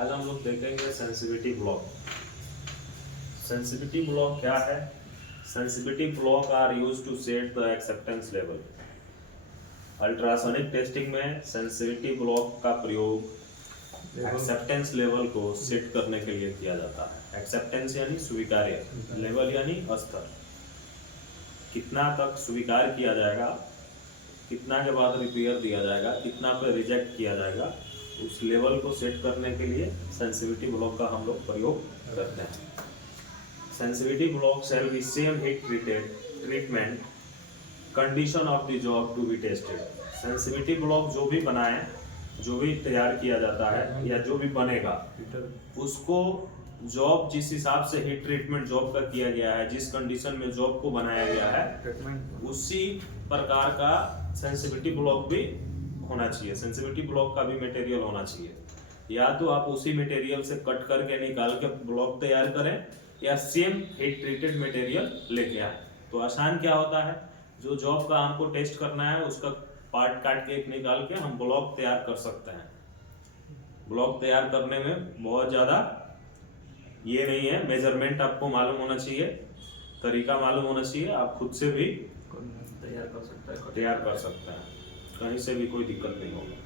आज हम लोग देखेंगे सेंसिटिविटी ब्लॉक। सेंसिटिविटी ब्लॉक क्या है? Sensitivity block are used to set the acceptance level. Ultrasonic testing में सेंसिटिविटी ब्लॉक का प्रयोग एक्सेप्टेंस लेवल को सेट करने के लिए किया जाता है। एक्सेप्टेंस यानी स्वीकार्य, लेवल यानी स्तर, कितना तक स्वीकार किया जाएगा, कितना के बाद रिपेयर दिया जाएगा, कितना पे रिजेक्ट किया जाएगा, उस लेवल को सेट करने के लिए सेंसिटिविटी ब्लॉक का हम लोग प्रयोग करते हैं। Sensitivity block shall be same heat treatment condition of the job to be tested. Sensitivity block जो भी बनाए, जो भी तैयार किया जाता है या जो भी बनेगा, उसको जॉब जिस हिसाब से हीट ट्रीटमेंट जॉब का किया गया है, जिस कंडीशन में जॉब को बनाया गया है, उसी प्रकार का सेंसिटिविटी ब्लॉक भी होना चाहिए। सेंसिटिविटी ब्लॉक का भी मटेरियल होना चाहिए। या तो आप उसी मटेरियल से कट करके निकाल के ब्लॉक तैयार करें या सेम हीट ट्रीटेड मटेरियल लेके आए। तो आसान क्या होता है, जो जॉब का हमको टेस्ट करना है उसका पार्ट काट के एक निकाल के हम ब्लॉक तैयार कर सकते हैं। ब्लॉक तैयार करने में बहुत ज़्यादा ये नहीं है, मेजरमेंट आपको मालूम होना चाहिए, तरीका मालूम होना चाहिए, आप खुद से भी तैयार कर सकते हैं, कहीं से भी कोई दिक्कत नहीं होगा।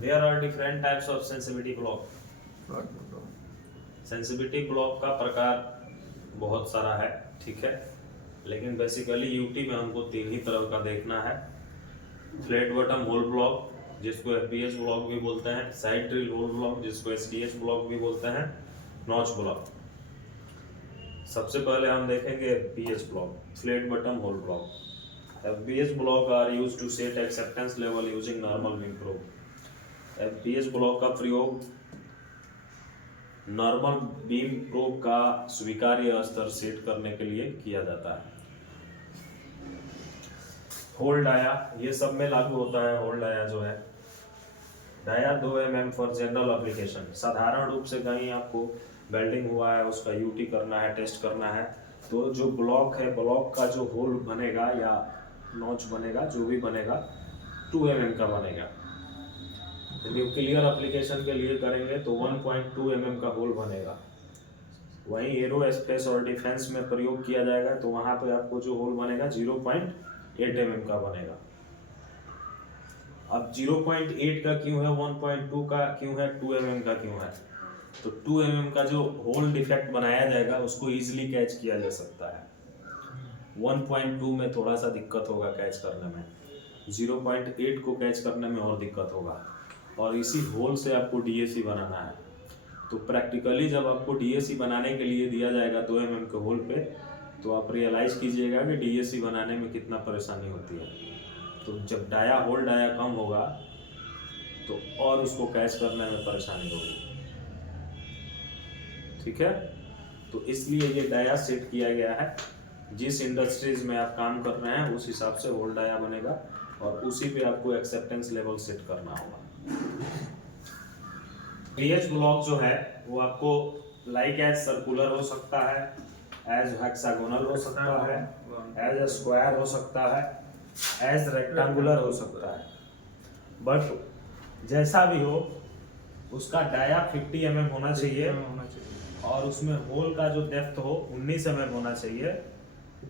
There are different types of sensitivity block। Sensitivity block का प्रकार बहुत सारा है, ठीक है, लेकिन बेसिकली यूटी में हमको तीन ही तरह का देखना है। फ्लैट बॉटम होल ब्लॉक जिसको एफबीएच ब्लॉक भी बोलते हैं, साइड ड्रिल होल ब्लॉक जिसको एसडीएच ब्लॉक भी बोलते हैं, नॉच ब्लॉक। सबसे पहले हम देखेंगे FBH block, flat bottom hole block. FBH block are used to set acceptance level using normal beam probe. FBH block का प्रयोग नॉर्मल बीम प्रोब का स्वीकार्य स्तर सेट करने के लिए किया जाता है। होल डाया, ये सब में लागू होता है। होल डाया जो है, dia 2 mm for general application. साधारण रूप से कहीं आपको वेल्डिंग हुआ है, उसका यूटी करना है, टेस्ट करना है, तो जो ब्लॉक है, ब्लॉक का जो होल बनेगा या नॉच बनेगा, जो भी बनेगा 2 mm का बनेगा। न्यूक्लियर एप्लीकेशन के लिए करेंगे तो 1.2 mm का होल बनेगा। वहीं एरोस्पेस और डिफेंस में प्रयोग किया जाएगा तो वहां पे आपको जो होल बनेगा 0.8 mm का बनेगा। अब 0.8 का क्यों है, 1.2 का क्यों है, 2 mm का क्यों है? तो 2 mm का जो होल डिफेक्ट बनाया जाएगा उसको इजीली कैच किया जा सकता है। 1.2 में थोड़ा सा दिक्कत होगा कैच करने में, 0.8 को कैच करने में और दिक्कत होगा। और इसी होल से आपको डीएसी बनाना है। तो प्रैक्टिकली जब आपको डीएसी बनाने के लिए दिया जाएगा 2 mm के होल पे, तो आप रियलाइज कीजिएगा कि डीएसी बनाने में कितना परेशानी होती है। तो जब डाया होल डाया कम होगा तो और उसको कैच करने में परेशानी होगी, ठीक है। तो इसलिए ये डाया सेट किया गया है। जिस इंडस्ट्रीज में आप काम कर रहे हैं उस हिसाब से होल डाया बनेगा और उसी पे आपको एक्सेप्टेंस लेवल सेट करना होगा। पीएच ब्लॉक जो है वो आपको लाइक एज सर्कुलर हो सकता है, एज हेक्सागोनल हो सकता है, एज स्क्वायर हो सकता है, एज रेक्टेंगुलर हो सकता है। बट जैसा भी हो उसका डाया 50 mm होना चाहिए और उसमें होल का जो डेप्थ हो 19 mm होना चाहिए।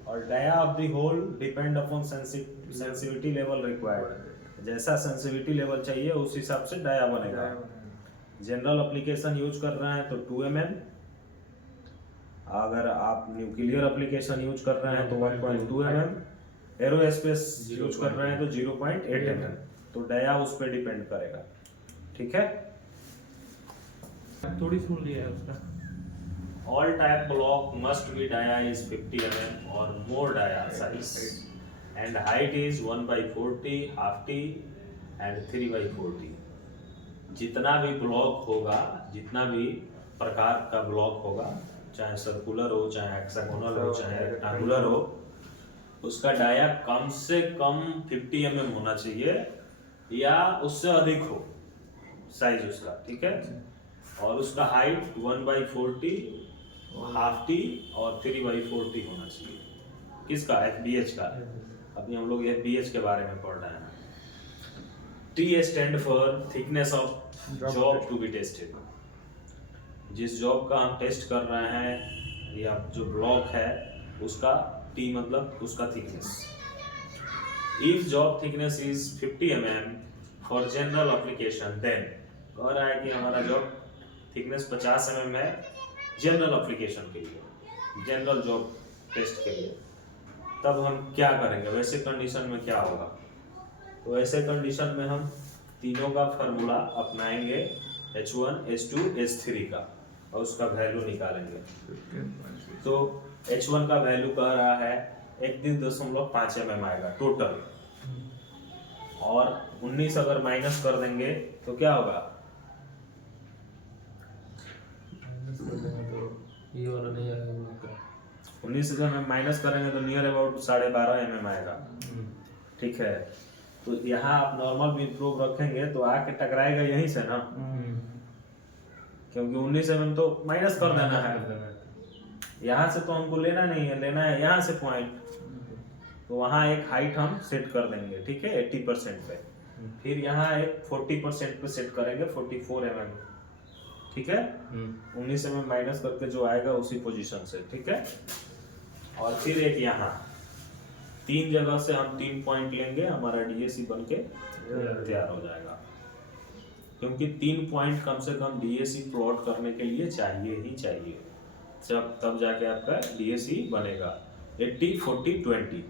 और dia of the hole depend upon sensitivity level required. जैसा सेंसिटिविटी लेवल चाहिए उस हिसाब से डाया बनेगा। जनरल एप्लीकेशन यूज कर रहे हैं तो 2 mm, अगर आप न्यूक्लियर एप्लीकेशन यूज कर रहे हैं तो 1.2 mm, एरोस्पेस यूज कर रहे हैं तो 0.8 mm। तो डाया उस पर डिपेंड करेगा, ठीक है। थोड़ी सुन लिया है उसका। All type block must be dia is 50 mm or more dia size and height is 1/40, half T and 3/40। जितना भी ब्लॉक होगा, जितना भी प्रकार का ब्लॉक होगा, चाहे सर्कुलर हो, चाहे हेक्सागोनल हो, चाहे रेक्टेंगुलर हो, उसका डाया कम से कम 50 mm होना चाहिए या उससे अधिक हो साइज उसका, ठीक है। और उसका हाइट 1/40, हाफ टी और 3/40 होना चाहिए। किसका? एफबीएच का। अभी हम लोग एफबीएच के बारे में पढ़ रहे हैं। T stand for thickness of job to be tested. जिस जॉब का हम टेस्ट कर रहे हैं या जो ब्लॉक है उसका T मतलब उसका thickness. If job thickness is 50 mm for general application, then कह रहा है कि हमारा जॉब थिकनेस 50 mm है जनरल एप्लीकेशन के लिए, जनरल जॉब टेस्ट के लिए, तब हम क्या करेंगे? वैसे कंडीशन में क्या होगा? तो वैसे कंडीशन में हम तीनों का फार्मूला अपनाएंगे, H1, H2, H3 का, और उसका वैल्यू निकालेंगे। तो H1 का वैल्यू कह रहा है 31.5 mm आएगा टोटल, और 19 अगर माइनस कर देंगे तो क्या होगा? ये वाला नहीं आएगा। 19 अगर माइनस करेंगे तो नियर अबाउट 12.5 mm आएगा। ठीक है, तो यहाँ आप नॉर्मल भी प्रूफ रखेंगे तो आके टकराएगा यहीं से ना, क्योंकि 19 mm तो माइनस कर देना है, यहाँ से तो हमको लेना नहीं है, लेना है यहाँ से पॉइंट। तो वहाँ एक हाइट हम सेट कर देंगे, ठीक है, 80% पे, फिर यहाँ एक 40% पे सेट करेंगे, 44 mm, ठीक है। 19 mm माइनस करके जो आएगा उसी पोजीशन से, ठीक है। और फिर एक यहाँ 3 जगह से हम 3 पॉइंट लेंगे, हमारा DAC बन के तैयार हो जाएगा, क्योंकि 3 पॉइंट कम से कम DAC प्लॉट करने के लिए चाहिए ही चाहिए, जब तब जाके आपका DAC बनेगा। 80 40 20,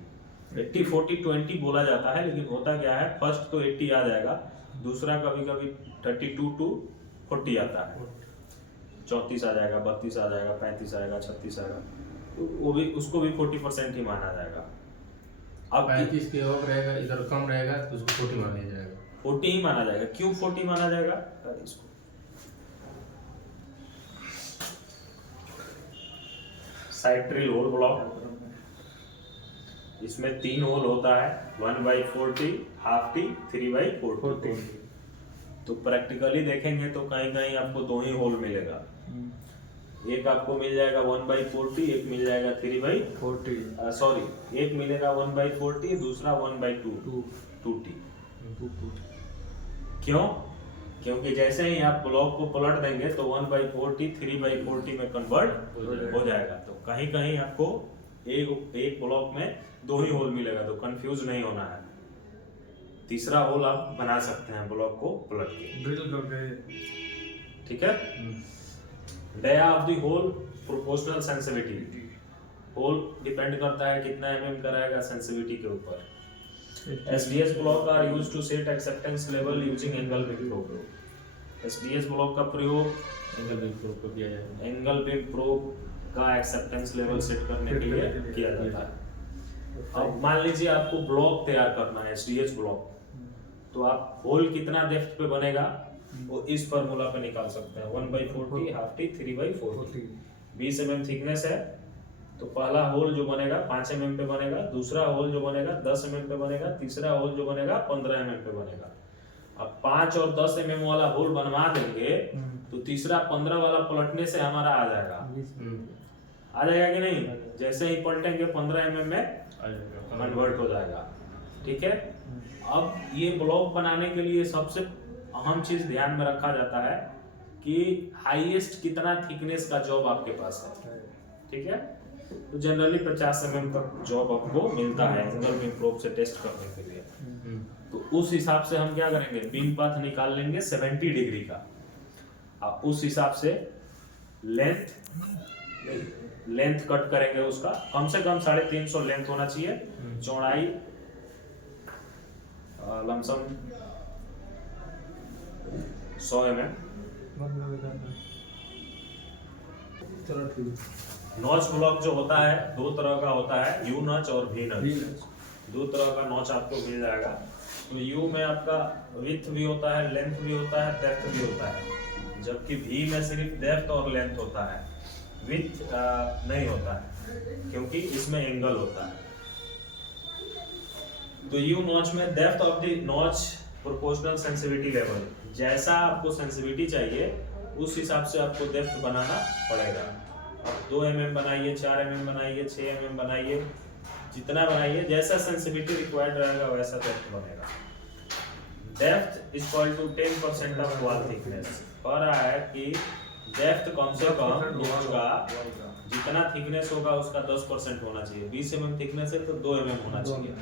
80 40 20 बोला जाता है, लेकिन होता क्या है, फर्स्ट तो 80 आ जाएगा, दूसरा कभी कभी 32 to 40 आता है, 34 आ जाएगा, 32 आ जाएगा, 35 आएगा, 36 आएगा, तो वो भी, उसको भी 40% ही माना जाएगा। अब 35 के और रहेगा, इधर कम रहेगा तो उसको 40 मान लिया जाएगा, 40 ही माना जाएगा। क्यों 40 माना जाएगा? इसको साइड ड्रिल होल ब्लॉक, इसमें 3 होल होता है, 1/40, हाफ टी, 3/40। तो प्रैक्टिकली देखेंगे तो कहीं कहीं आपको 2 ही होल मिलेगा, एक आपको मिल जाएगा 1/40, एक मिल जाएगा 3/40, सॉरी, एक मिलेगा 1/40, दूसरा 1/2T। क्यों? क्योंकि जैसे ही आप ब्लॉक को पलट देंगे तो 1/40 3/40 में कन्वर्ट हो जाएगा। तो कहीं कहीं आपको एक ब्लॉक में 2 ही होल मिलेगा, तो कंफ्यूज नहीं होना है, तीसरा होल आप बना सकते हैं ब्लॉक को पलट के, ड्रिल करके, ठीक है। Dia of the hole proportional sensitivity, hole depend करता है कितना mm का रहेगा सेंसिटिविटी के ऊपर। SDS block are used to set acceptance level using angle beam probe. SDS block का प्रयोग एंगल बीम प्रोब को किया जाएगा, एंगल बीम प्रोब का एक्सेप्टेंस लेवल सेट करने के लिए किया जाता है। अब मान लीजिए आपको ब्लॉक तैयार करना है, SDS ब्लॉक, तो आप होल कितना डेप्थ पे बनेगा वो इस फार्मूला पे निकाल सकते हैं, 1/40, हाफ टी, 3/40। 20 mm थिकनेस है, तो पहला होल जो बनेगा 5 mm पे बनेगा, दूसरा होल जो बनेगा 10 mm पे बनेगा, तीसरा होल जो बनेगा 15 mm पे बनेगा। अब 5 और 10 mm वाला होल बनवा देंगे तो तीसरा 15 वाला पलटने से हमारा आ जाएगा, आ जाएगा कि नहीं? जैसे ही पलटेंगे 15 mm में कन्वर्ट हो जाएगा, ठीक है। अब ये ब्लॉक बनाने के लिए सबसे अहम चीज ध्यान में रखा जाता है कि हाईएस्ट कितना थिकनेस का जॉब आपके पास है, ठीक है। तो जनरली 50 mm तक जॉब आपको मिलता है एंगल बीम प्रोब से टेस्ट करने के लिए। तो उस हिसाब से हम क्या करेंगे, बीम पाथ निकाल लेंगे 70 डिग्री का, अब उस हिसाब से लेंथ कट करेंगे, उसका कम से कम 350 लेंथ होना चाहिए, चौड़ाई लमसम 100 mm। चलो ठीक। नॉच ब्लॉक जो होता है 2 तरह का होता है, यू नॉच और वी नॉच। 2 तरह का नॉच आपको मिल जाएगा। तो यू में आपका विड्थ भी होता है, लेंथ भी होता है, डेप्थ भी होता है, जबकि वी में सिर्फ डेप्थ और लेंथ होता है, विड्थ नहीं होता है, क्योंकि इसमें एंगल होता है। तो यू नॉच में depth of the notch proportional sensitivity level, जैसा आपको सेंसिटिविटी चाहिए उस हिसाब से आपको डेप्थ बनाना पड़ेगा। आप 2 mm बनाइए, 4 mm बनाइए, 6 mm बनाइए, जितना बनाइए, जैसा सेंसिटिविटी रिक्वायर्ड रहेगा वैसा डेप्थ बनेगा। Depth equal to 10% of wall thickness. कह रहा है कि डेप्थ कम से कम नोच का जितना थिकनेस होगा उसका 10% होना चाहिए। 20 mm थिकनेस है तो 2 mm होना चाहिए,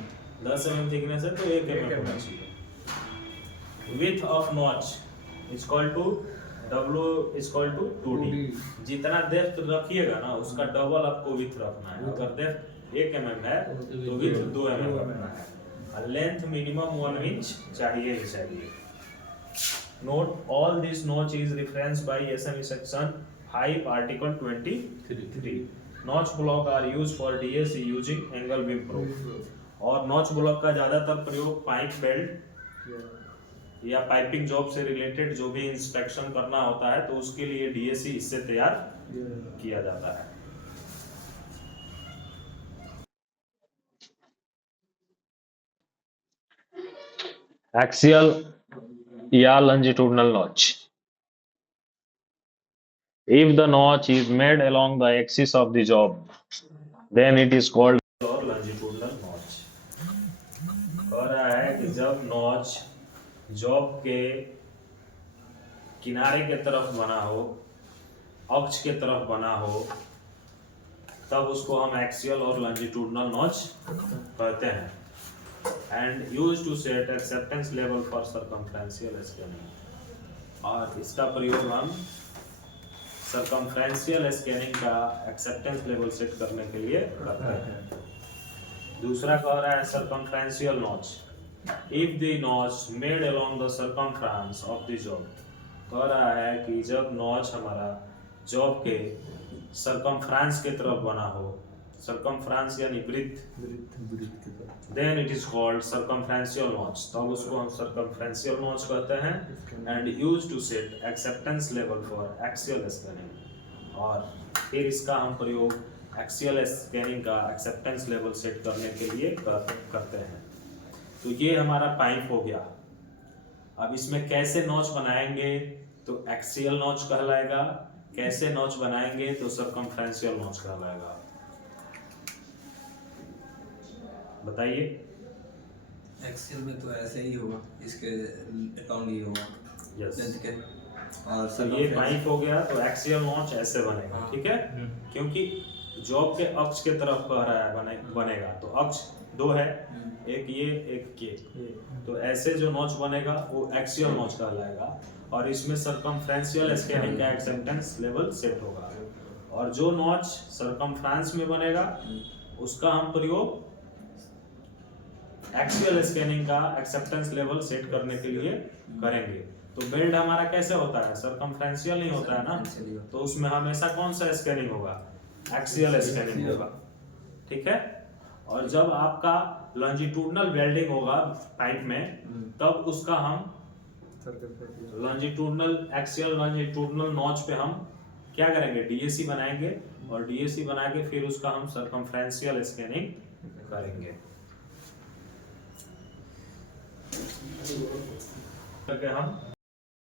10 mm थिकनेस है तो 1 mm होना चाहिए। Width of notch equal to W equal to 2D। जितना डेप्थ रखिएगा ना उसका डबल आपको विड्थ रखना है। अगर डेप्थ 1 mm है तो विड्थ 2 mm रखना है। लेंथ मिनिमम 1 इंच चाहिए ही चाहिए। Note all this notch is reference by SME section 5 article 23। Notch block are used for DAC using angle beam proof. और नॉच ब्लॉक का ज्यादातर प्रयोग पाइप बेल्ट या पाइपिंग जॉब से रिलेटेड जो भी इंस्पेक्शन करना होता है तो उसके लिए डीएसी इससे तैयार किया जाता है। Axial या longitudinal notch. If the notch is made along the axis of the job, then it is called or longitudinal notch. कह रहा है कि जब नॉच जॉब के किनारे के तरफ बना हो, अक्ष के तरफ बना हो, तब उसको हम एक्सियल और लॉन्जिट्यूडनल नॉच कहते हैं। And use to set acceptance level for circumferential scanning. और इसका प्रयोग हम सर्कमफ्रेंशियल स्कैनिंग का एक्सेप्टेंस लेवल सेट करने के लिए करते हैं। दूसरा कह रहा है circumferential notch. If the notch made along the circumference of the job. कह रहा है कि जब नॉच हमारा जॉब के सर्कमफ्रेंस के तरफ बना हो, सर्कमफ्रेंस यानी वृत्त, then it is called circumferential notch. तब उसको हम सर्कमफ्रेंशियल नॉच कहते हैं। And use to set acceptance level for axial scanning. और फिर इसका हम प्रयोग एक्सियल स्कैनिंग का एक्सेप्टेंस लेवल सेट करने के लिए करते हैं। तो ये हमारा पाइप हो गया। अब इसमें कैसे नॉच बनाएंगे तो एक्सियल नॉच कहलाएगा, कैसे नॉच बनाएंगे तो सर्कमफ्रेंशियल नॉच कहलाएगा। बताइए। एक्सेल में तो ऐसे ही होगा, इसके अकाउंट ही होगा। यस। लेंथ के और तो ये पाइप हो गया तो एक्सियल नॉच ऐसे बनेगा। हाँ। ठीक है, क्योंकि जॉब के अक्ष के तरफ कह रहा है बनेगा तो अक्ष दो है, एक ये एक ये, तो ऐसे जो नॉच बनेगा वो एक्सियल नॉच कहलाएगा। और इसमें सर्कमफ्रेंशियल स्कैनिंग का एक्सेप्टेंस लेवल सेट होगा। और जो नॉच सर्कमफ्रेंस में बनेगा उसका हम प्रयोग एक्सियल स्कैनिंग का एक्सेप्टेंस लेवल सेट करने के लिए करेंगे। तो बेल्ट हमारा कैसे होता है, सर्कमफ्रेंशियल नहीं होता है ना, तो उसमें हमेशा कौन सा स्कैनिंग होगा, एक्सियल स्कैनिंग होगा। ठीक है। और जब आपका लॉन्जिट्यूडनल वेल्डिंग होगा पाइप में तब उसका हम लॉन्जिट्यूडनल एक्सियल लॉन्जिट्यूडनल नॉच पे हम क्या करेंगे, डीएसी बनाएंगे। और डीएसी बना के फिर उसका हम सर्कमफ्रेंशियल स्कैनिंग करेंगे। करके हम